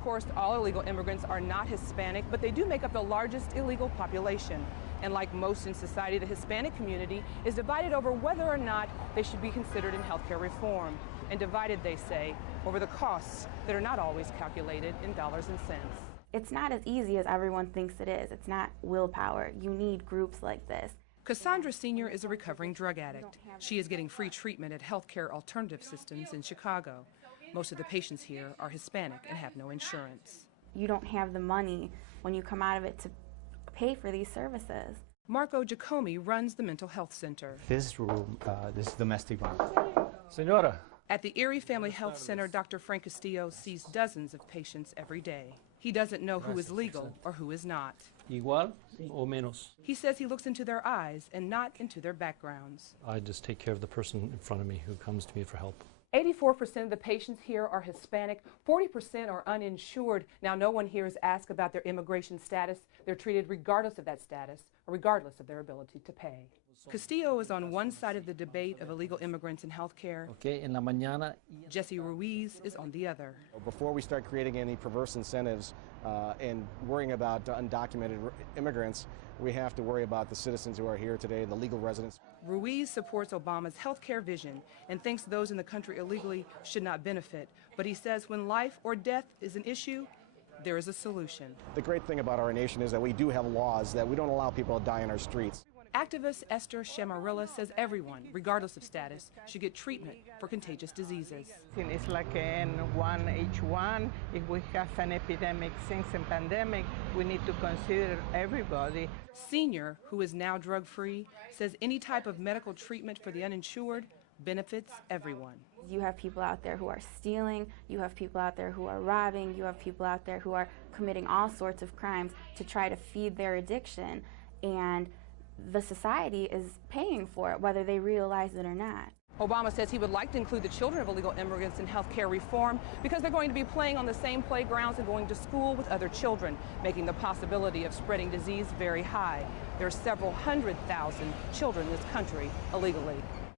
Of course, all illegal immigrants are not Hispanic, but they do make up the largest illegal population. And like most in society, the Hispanic community is divided over whether or not they should be considered in healthcare reform. And divided, they say, over the costs that are not always calculated in dollars and cents. It's not as easy as everyone thinks it is. It's not willpower. You need groups like this. Cassandra Sr. is a recovering drug addict. She is getting free treatment at Healthcare Alternative Systems in Chicago. Most of the patients here are Hispanic and have no insurance. You don't have the money when you come out of it to pay for these services. Marco Giacomi runs the mental health center. This room, this is domestic violence. Senora. At the Erie Family Health Center, Dr. Frank Castillo sees dozens of patients every day. He doesn't know who is legal or who is not. Igual o menos. He says he looks into their eyes and not into their backgrounds. I just take care of the person in front of me who comes to me for help. 84% of the patients here are Hispanic, 40% are uninsured. Now, no one here is asked about their immigration status. They're treated regardless of that status or regardless of their ability to pay. Castillo is on one side of the debate of illegal immigrants in healthcare. Okay, en la mañana. Jesse Ruiz is on the other. Before we start creating any perverse incentives and worrying about undocumented immigrants, we have to worry about the citizens who are here today, the legal residents. Ruiz supports Obama's health care vision and thinks those in the country illegally should not benefit. But he says when life or death is an issue, there is a solution. The great thing about our nation is that we do have laws that we don't allow people to die in our streets. Activist Esther Shamarilla says everyone, regardless of status, should get treatment for contagious diseases. It's like N1H1. If we have an epidemic since a pandemic, we need to consider everybody. Senior, who is now drug-free, says any type of medical treatment for the uninsured benefits everyone. You have people out there who are stealing, you have people out there who are robbing, you have people out there who are committing all sorts of crimes to try to feed their addiction, and the society is paying for it, whether they realize it or not. Obama says he would like to include the children of illegal immigrants in health care reform because they're going to be playing on the same playgrounds and going to school with other children, making the possibility of spreading disease very high. There are several 100,000 children in this country illegally.